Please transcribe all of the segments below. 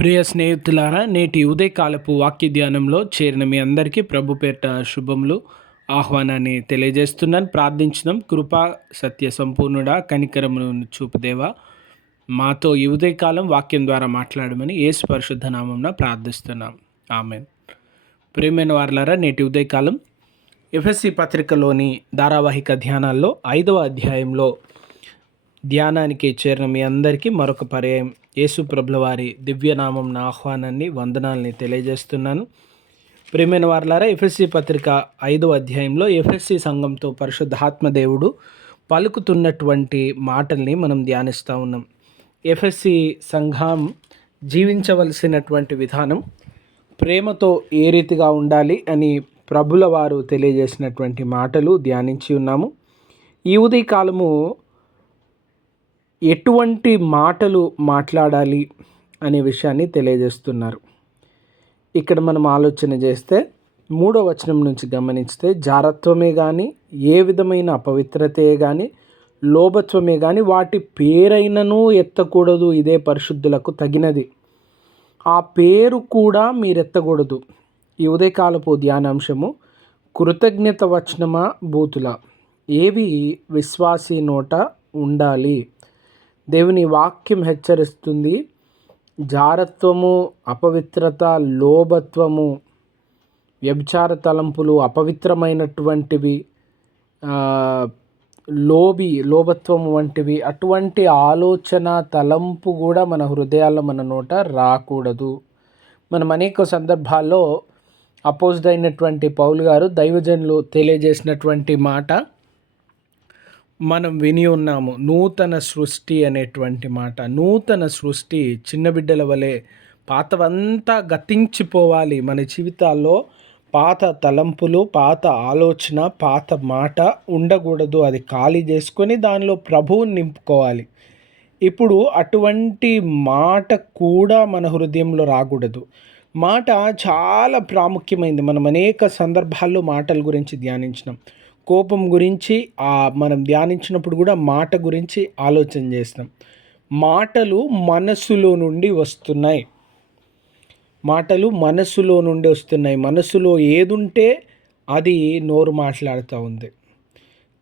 ప్రియ స్నేహితులారా నేటి ఉదయకాలపు వాక్య ధ్యానంలో చేరిన మీ అందరికీ ప్రభు పేట శుభములు ఆహ్వానాన్ని తెలియజేస్తున్నాను. ప్రార్థించడం కృపా సత్య సంపూర్ణుడా కనికరమును చూపుదేవా మాతో ఈ ఉదయకాలం వాక్యం ద్వారా మాట్లాడమని యేసు పరిశుద్ధ నామంన ప్రార్థిస్తున్నాం. ఆమె ప్రియమైన వార్లారా నేటి ఉదయకాలం ఎఫ్ఎస్సి పత్రికలోని ధారావాహిక ధ్యానాల్లో ఐదవ అధ్యాయంలో ధ్యానానికి చేరిన మీ అందరికీ మరొక పర్యాయం యేసు ప్రభులవారి వారి దివ్యనామం ఆహ్వానాన్ని వందనాల్ని తెలియజేస్తున్నాను. ప్రియమైన వార్లారా ఎఫ్ఎస్సి పత్రిక ఐదో అధ్యాయంలో ఎఫ్ఎస్సి సంఘంతో పరిశుద్ధాత్మదేవుడు పలుకుతున్నటువంటి మాటల్ని మనం ధ్యానిస్తూ ఉన్నాం. ఎఫ్ఎస్సి సంఘం జీవించవలసినటువంటి విధానం ప్రేమతో ఏ రీతిగా ఉండాలి అని ప్రభుల వారు తెలియజేసినటువంటి మాటలు ధ్యానించి ఉన్నాము. ఈ ఉదయకాలము ఎటువంటి మాటలు మాట్లాడాలి అనే విషయాన్ని తెలియజేస్తున్నారు. ఇక్కడ మనం ఆలోచన చేస్తే మూడో వచనం నుంచి గమనిస్తే జారత్వమే కానీ ఏ విధమైన అపవిత్రతే కానీ లోభత్వమే కానీ వాటి పేరైనను ఎత్తకూడదు ఇదే పరిశుద్ధులకు తగినది. ఆ పేరు కూడా మీరు ఎత్తకూడదు ఈ ఉదయకాలపు ధ్యానాంశము కృతజ్ఞత వచనమా బూతుల? ఏవి విశ్వాసీ నోట ఉండాలి? దేవుని వాక్యం హెచ్చరిస్తుంది. జారత్వము అపవిత్రత లోభత్వము వ్యభిచార తలంపులు అపవిత్రమైనటువంటివి లోబి లోభత్వం వంటివి అటువంటి ఆలోచన తలంపు కూడా మన హృదయాల్లో మన నోట రాకూడదు. మనం అనేక సందర్భాల్లో అపోజ్డ్ అయినటువంటి పౌలు గారు దైవజనులు తెలియజేసినటువంటి మాట మనం విని ఉన్నాము నూతన సృష్టి అనేటువంటి మాట. నూతన సృష్టి చిన్న బిడ్డల వలె పాతవంతా గతించిపోవాలి మన జీవితాల్లో. పాత తలంపులు పాత ఆలోచన పాత మాట ఉండకూడదు. అది ఖాళీ చేసుకొని దానిలో ప్రభువుని నింపుకోవాలి. ఇప్పుడు అటువంటి మాట కూడా మన హృదయంలో రాకూడదు. మాట చాలా ప్రాముఖ్యమైంది. మనం అనేక సందర్భాల్లో మాటల గురించి ధ్యానించినాం. కోపం గురించి మనం ధ్యానించినప్పుడు కూడా మాట గురించి ఆలోచన చేస్తాం మాటలు మనసులో నుండి వస్తున్నాయి. మాటలు మనసులో నుండి వస్తున్నాయి. మనసులో ఏదుంటే అది నోరు మాట్లాడుతూ ఉంది.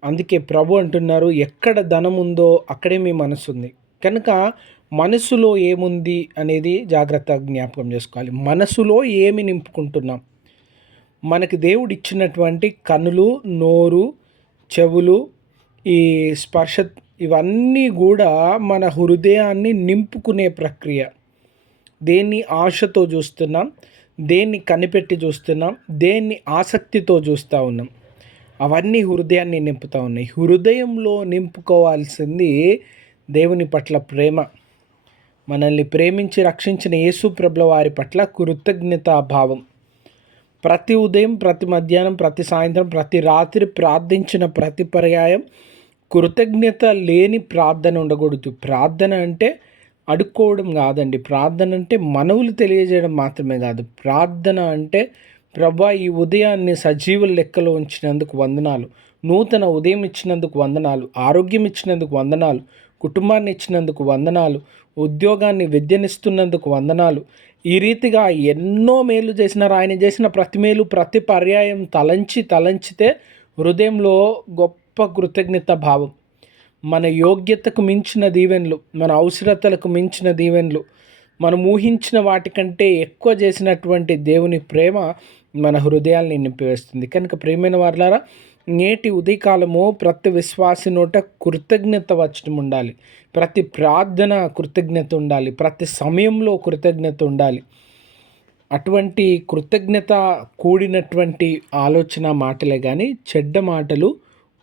అందుకే ప్రభు అంటున్నారు ఎక్కడ ధనం ఉందో అక్కడే మీ మనసు ఉంది. కనుక మనసులో ఏముంది అనేది జాగ్రత్తగా జ్ఞాపకం చేసుకోవాలి. మనసులో ఏమి నింపుకుంటున్నాం? మనకి దేవుడు ఇచ్చినటువంటి కనులు నోరు చెవులు ఈ స్పర్శ ఇవన్నీ కూడా మన హృదయాన్ని నింపుకునే ప్రక్రియ. దేన్ని ఆశతో చూస్తున్నాం దేన్ని కనిపెట్టి చూస్తున్నాం దేన్ని ఆసక్తితో చూస్తూ ఉన్నాం. అవన్నీ హృదయాన్ని నింపుతూ ఉన్నాయి. హృదయంలో నింపుకోవాల్సింది దేవుని పట్ల ప్రేమ. మనల్ని ప్రేమించి రక్షించిన యేసు ప్రభుల వారి పట్ల కృతజ్ఞతాభావం. ప్రతి ఉదయం ప్రతి మధ్యాహ్నం ప్రతి సాయంత్రం ప్రతి రాత్రి ప్రార్థించిన ప్రతి పర్యాయం కృతజ్ఞత లేని ప్రార్థన ఉండకూడదు. ప్రార్థన అంటే అడుక్కోవడం కాదండి. ప్రార్థన అంటే మనవులు తెలియజేయడం మాత్రమే కాదు. ప్రార్థన అంటే ప్రభా ఈ ఉదయాన్ని సజీవుల లెక్కలో ఉంచినందుకు వందనాలు. నూతన ఉదయం ఇచ్చినందుకు వందనాలు. ఆరోగ్యం ఇచ్చినందుకు వందనాలు. కుటుంబాన్ని ఇచ్చినందుకు వందనాలు. ఉద్యోగాన్ని విద్యనిస్తున్నందుకు వందనాలు. ఈ రీతిగా ఎన్నో మేలు చేసినారు. ఆయన చేసిన ప్రతి మేలు ప్రతి పర్యాయం తలంచి తలంచితే హృదయంలో గొప్ప కృతజ్ఞత భావం. మన యోగ్యతకు మించిన దీవెన్లు మన అవసరతలకు మించిన దీవెన్లు మనం ఊహించిన వాటికంటే ఎక్కువ చేసినటువంటి దేవుని ప్రేమ మన హృదయాల్ని నింపివేస్తుంది. కనుక ప్రేమైన వారులారా నేటి ఉదయకాలము ప్రతి విశ్వాసి నోట కృతజ్ఞత వచ్చడం ఉండాలి. ప్రతి ప్రార్థన కృతజ్ఞత ఉండాలి. ప్రతి సమయంలో కృతజ్ఞత ఉండాలి. అటువంటి కృతజ్ఞత కూడినటువంటి ఆలోచన మాటలే కానీ చెడ్డ మాటలు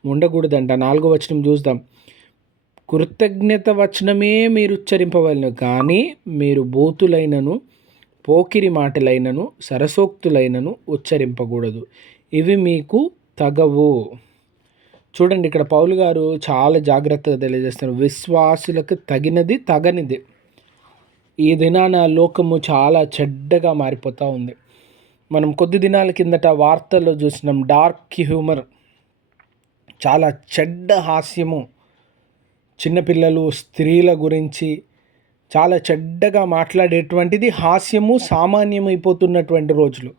ఉండకూడదంట. నాలుగో వచనం చూద్దాం. కృతజ్ఞత వచనమే మీరు ఉచ్చరింపవలను కానీ మీరు బోతులైనను పోకిరి మాటలైనను సరసోక్తులైనను ఉచ్చరింపకూడదు. ఇవి మీకు తగవు. చూడండి ఇక్కడ పౌలు గారు చాలా జాగ్రత్తగా తెలియజేస్తారు విశ్వాసులకు తగినది తగనిది. ఈ దినాన లోకము చాలా చెడ్డగా మారిపోతూ ఉంది. మనం కొద్ది దినాల కిందట వార్తల్లో చూసినాం డార్క్ హ్యూమర్ చాలా చెడ్డ హాస్యము. చిన్నపిల్లలు స్త్రీల గురించి చాలా చెడ్డగా మాట్లాడేటువంటిది హాస్యము సామాన్యమైపోతున్నటువంటి రోజులు.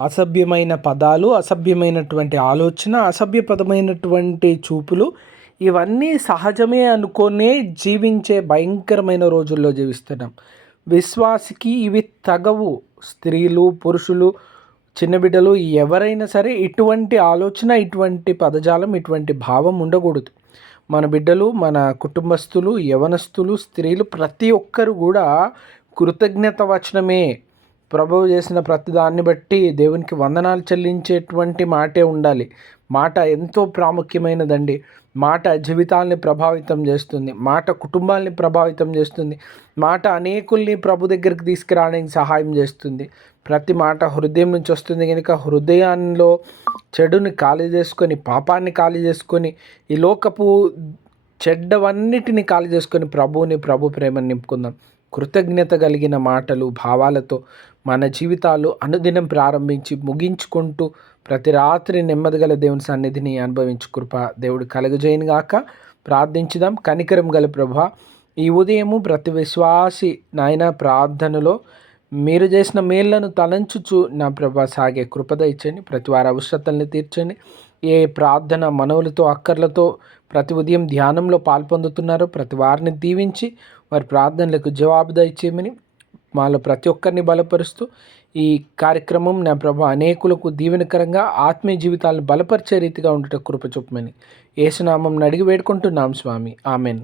అసభ్యమైన పదాలు అసభ్యమైనటువంటి ఆలోచన అసభ్యపదమైనటువంటి చూపులు ఇవన్నీ సహజమే అనుకునే జీవించే భయంకరమైన రోజుల్లో జీవిస్తున్నాం. విశ్వాసికి ఇవి తగవు. స్త్రీలు పురుషులు చిన్న బిడ్డలు ఎవరైనా సరే ఇటువంటి ఆలోచన ఇటువంటి పదజాలం ఇటువంటి భావం ఉండకూడదు. మన బిడ్డలు మన కుటుంబస్తులు యవనస్తులు స్త్రీలు ప్రతి ఒక్కరు కూడా కృతజ్ఞత వచనమే ప్రభువు చేసిన ప్రతి దాన్ని బట్టి దేవునికి వందనాలు చెల్లించేటువంటి మాటే ఉండాలి. మాట ఎంతో ప్రాముఖ్యమైనదండి. మాట జీవితాల్ని ప్రభావితం చేస్తుంది. మాట కుటుంబాల్ని ప్రభావితం చేస్తుంది. మాట అనేకుల్ని ప్రభు దగ్గరికి తీసుకురావడానికి సహాయం చేస్తుంది. ప్రతి మాట హృదయం నుంచి వస్తుంది కనుక హృదయాల్లో చెడుని ఖాళీ చేసుకొని పాపాన్ని ఖాళీ చేసుకొని ఈ లోకపు చెడ్డవన్నిటిని ఖాళీ చేసుకొని ప్రభువుని ప్రభు ప్రేమను నింపుకుందాం. కృతజ్ఞత కలిగిన మాటలు భావాలతో మన జీవితాలు అనుదినం ప్రారంభించి ముగించుకుంటూ ప్రతి రాత్రి నెమ్మదిగల దేవుని సన్నిధిని అనుభవించు కృప దేవుడు కలుగజేయను గాక. ప్రార్థించుదాం. కనికరం గల ప్రభ ఈ ఉదయము ప్రతి విశ్వాసి నాయన ప్రార్థనలో మీరు చేసిన మేళ్ళను తలంచుచు నా ప్రభ సాగే కృపద ఇచ్చండి ప్రతి వారి అవసరతల్ని తీర్చండి. ఏ ప్రార్థన మనవులతో అక్కర్లతో ప్రతి ఉదయం ధ్యానంలో పాల్పొందుతున్నారో ప్రతి వారిని దీవించి వారి ప్రార్థనలకు జవాబు దయచేయమని మాలో ప్రతి ఒక్కరిని బలపరుస్తూ ఈ కార్యక్రమం నా ప్రభు అనేకులకు దీవెనకరంగా ఆత్మీయ జీవితాలను బలపరిచే రీతిగా ఉండటం కృప చూపమని ఏసునామం అడిగి వేడుకుంటున్నాం స్వామి. ఆమెన్.